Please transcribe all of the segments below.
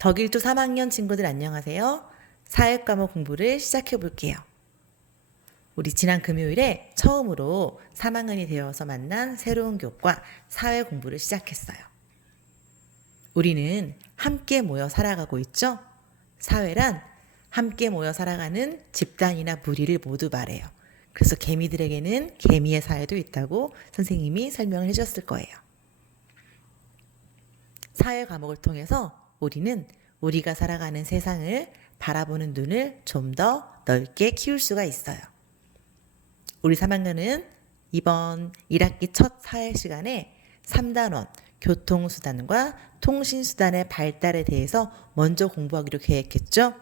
덕일조 3학년 친구들 안녕하세요. 사회 과목 공부를 시작해 볼게요. 우리 지난 금요일에 처음으로 3학년이 되어서 만난 새로운 교과 사회 공부를 시작했어요. 우리는 함께 모여 살아가고 있죠? 사회란 함께 모여 살아가는 집단이나 무리를 모두 말해요. 그래서 개미들에게는 개미의 사회도 있다고 선생님이 설명을 해주셨을 거예요. 사회 과목을 통해서 우리는 우리가 살아가는 세상을 바라보는 눈을 좀 더 넓게 키울 수가 있어요. 우리 3학년은 이번 1학기 첫 사회 시간에 3단원 교통수단과 통신수단의 발달에 대해서 먼저 공부하기로 계획했죠.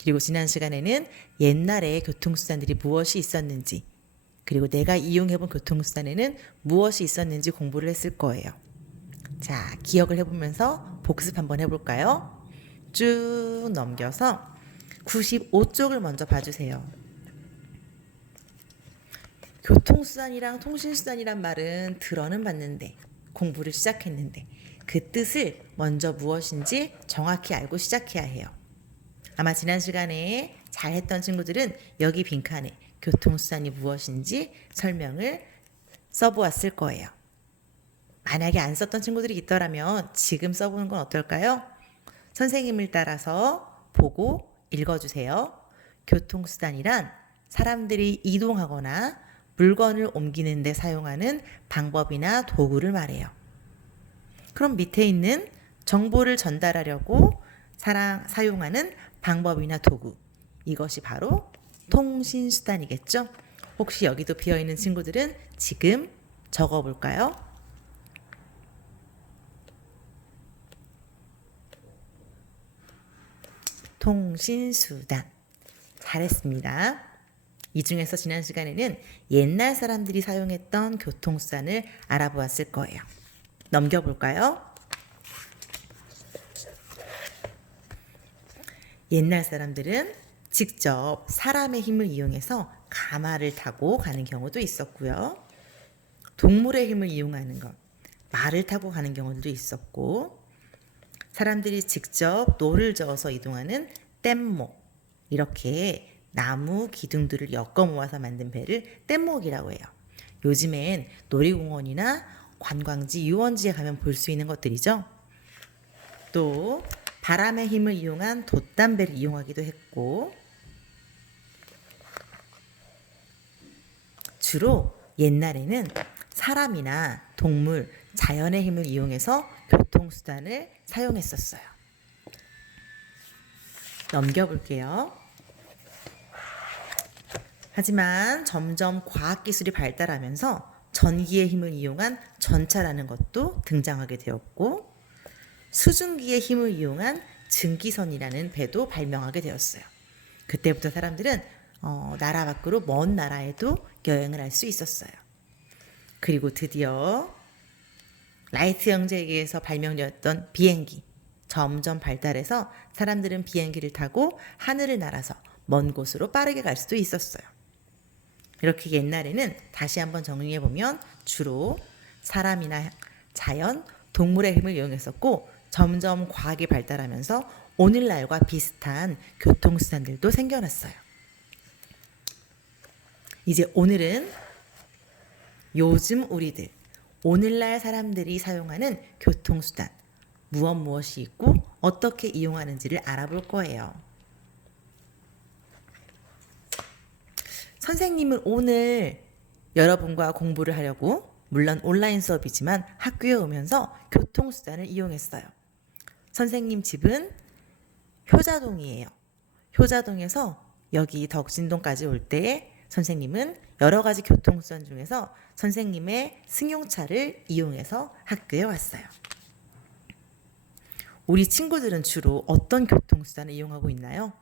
그리고 지난 시간에는 옛날에 교통수단들이 무엇이 있었는지, 그리고 내가 이용해본 교통수단에는 무엇이 있었는지 공부를 했을 거예요. 자, 기억을 해보면서 복습 한번 해볼까요? 쭉 넘겨서 95쪽을 먼저 봐주세요. 교통수단이랑 통신수단이란 말은 들어는 봤는데 공부를 시작했는데 그 뜻을 먼저 무엇인지 정확히 알고 시작해야 해요. 아마 지난 시간에 잘했던 친구들은 여기 빈칸에 교통수단이 무엇인지 설명을 써보았을 거예요. 만약에 안 썼던 친구들이 있더라면 지금 써보는 건 어떨까요? 선생님을 따라서 보고 읽어주세요. 교통수단이란 사람들이 이동하거나 물건을 옮기는 데 사용하는 방법이나 도구를 말해요. 그럼 밑에 있는 정보를 전달하려고 사용하는 방법이나 도구, 이것이 바로 통신수단이겠죠? 혹시 여기도 비어있는 친구들은 지금 적어볼까요? 통신수단. 잘했습니다. 이 중에서 지난 시간에는 옛날 사람들이 사용했던 교통수단을 알아보았을 거예요. 넘겨볼까요? 옛날 사람들은 직접 사람의 힘을 이용해서 가마를 타고 가는 경우도 있었고요. 동물의 힘을 이용하는 것, 말을 타고 가는 경우도 있었고, 사람들이 직접 노를 저어서 이동하는 뗏목, 이렇게 나무 기둥들을 엮어 모아서 만든 배를 뗏목이라고 해요. 요즘엔 놀이공원이나 관광지, 유원지에 가면 볼 수 있는 것들이죠. 또 바람의 힘을 이용한 돛담배를 이용하기도 했고, 주로 옛날에는 사람이나 동물, 자연의 힘을 이용해서 교통수단을 사용했었어요. 넘겨볼게요. 하지만 점점 과학기술이 발달하면서 전기의 힘을 이용한 전차라는 것도 등장하게 되었고, 수증기의 힘을 이용한 증기선이라는 배도 발명하게 되었어요. 그때부터 사람들은 나라 밖으로 먼 나라에도 여행을 할 수 있었어요. 그리고 드디어 라이트 형제에 의해서 발명되었던 비행기, 점점 발달해서 사람들은 비행기를 타고 하늘을 날아서 먼 곳으로 빠르게 갈 수도 있었어요. 이렇게 옛날에는 다시 한번 정리해보면 주로 사람이나 자연, 동물의 힘을 이용했었고, 점점 과학이 발달하면서 오늘날과 비슷한 교통수단들도 생겨났어요. 이제 오늘은 요즘 우리들, 오늘날 사람들이 사용하는 교통수단, 무엇이 있고 어떻게 이용하는지를 알아볼 거예요. 선생님은 오늘 여러분과 공부를 하려고, 물론 온라인 수업이지만 학교에 오면서 교통수단을 이용했어요. 선생님 집은 효자동이에요. 효자동에서 여기 덕진동까지 올 때 선생님은 여러 가지 교통수단 중에서 선생님의 승용차를 이용해서 학교에 왔어요. 우리 친구들은 주로 어떤 교통수단을 이용하고 있나요?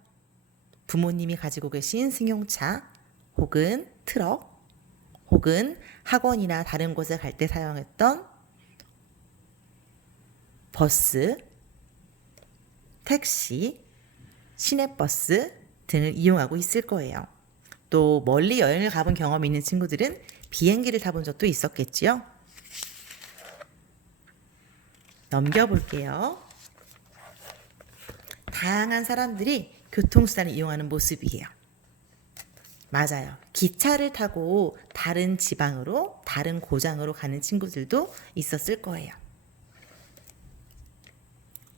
부모님이 가지고 계신 승용차, 혹은 트럭, 혹은 학원이나 다른 곳에 갈 때 사용했던 버스, 택시, 시내버스 등을 이용하고 있을 거예요. 또 멀리 여행을 가본 경험이 있는 친구들은 비행기를 타본 적도 있었겠지요. 넘겨볼게요. 다양한 사람들이 교통수단을 이용하는 모습이에요. 맞아요. 기차를 타고 다른 지방으로, 다른 고장으로 가는 친구들도 있었을 거예요.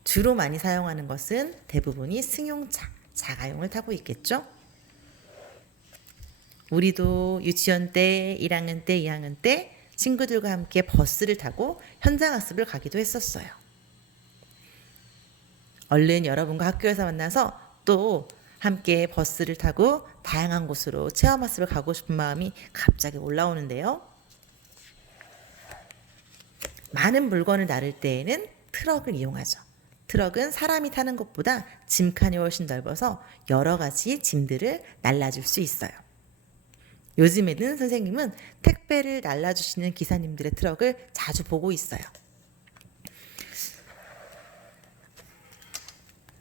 주로 많이 사용하는 것은 대부분이 승용차, 자가용을 타고 있겠죠? 우리도 유치원 때, 1학년 때, 2학년 때 친구들과 함께 버스를 타고 현장 학습을 가기도 했었어요. 얼른 여러분과 학교에서 만나서 또 함께 버스를 타고 다양한 곳으로 체험학습을 가고 싶은 마음이 갑자기 올라오는데요. 많은 물건을 나를 때에는 트럭을 이용하죠. 트럭은 사람이 타는 것보다 짐칸이 훨씬 넓어서 여러 가지 짐들을 날라줄 수 있어요. 요즘에는 선생님은 택배를 날라주시는 기사님들의 트럭을 자주 보고 있어요.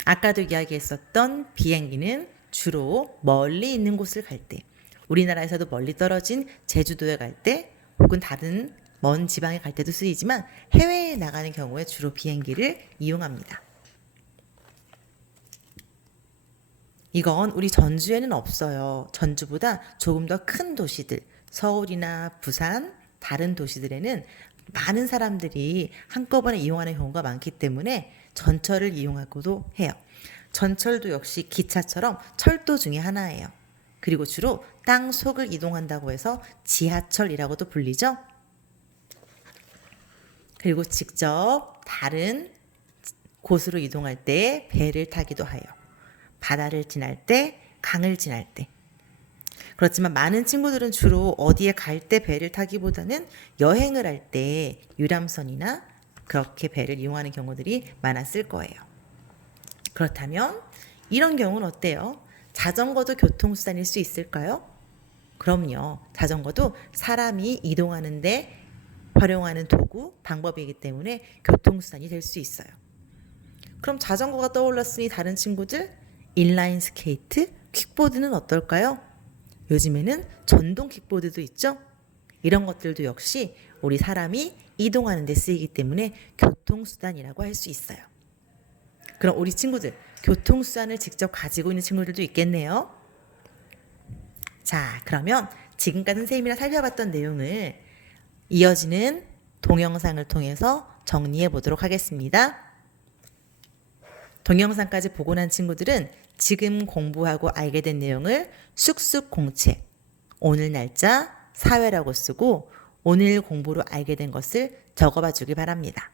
아까도 이야기했었던 비행기는 주로 멀리 있는 곳을 갈 때, 우리나라에서도 멀리 떨어진 제주도에 갈 때, 혹은 다른 먼 지방에 갈 때도 쓰이지만 해외에 나가는 경우에 주로 비행기를 이용합니다. 이건 우리 전주에는 없어요. 전주보다 조금 더 큰 도시들, 서울이나 부산, 다른 도시들에는 많은 사람들이 한꺼번에 이용하는 경우가 많기 때문에 전철을 이용하고도 해요. 전철도 역시 기차처럼 철도 중에 하나예요. 그리고 주로 땅 속을 이동한다고 해서 지하철이라고도 불리죠. 그리고 직접 다른 곳으로 이동할 때 배를 타기도 해요. 바다를 지날 때, 강을 지날 때. 그렇지만 많은 친구들은 주로 어디에 갈 때 배를 타기보다는 여행을 할 때 유람선이나 그렇게 배를 이용하는 경우들이 많았을 거예요. 그렇다면 이런 경우는 어때요? 자전거도 교통수단일 수 있을까요? 그럼요. 자전거도 사람이 이동하는데 활용하는 도구, 방법이기 때문에 교통수단이 될 수 있어요. 그럼 자전거가 떠올랐으니 다른 친구들, 인라인 스케이트, 킥보드는 어떨까요? 요즘에는 전동 킥보드도 있죠? 이런 것들도 역시 우리 사람이 이동하는 데 쓰이기 때문에 교통수단이라고 할 수 있어요. 그럼 우리 친구들, 교통수단을 직접 가지고 있는 친구들도 있겠네요. 자, 그러면 지금까지 선생님이랑 살펴봤던 내용을 이어지는 동영상을 통해서 정리해 보도록 하겠습니다. 동영상까지 보고 난 친구들은 지금 공부하고 알게 된 내용을 쑥쑥 공책, 오늘 날짜, 사회라고 쓰고 오늘 공부로 알게 된 것을 적어봐 주길 바랍니다.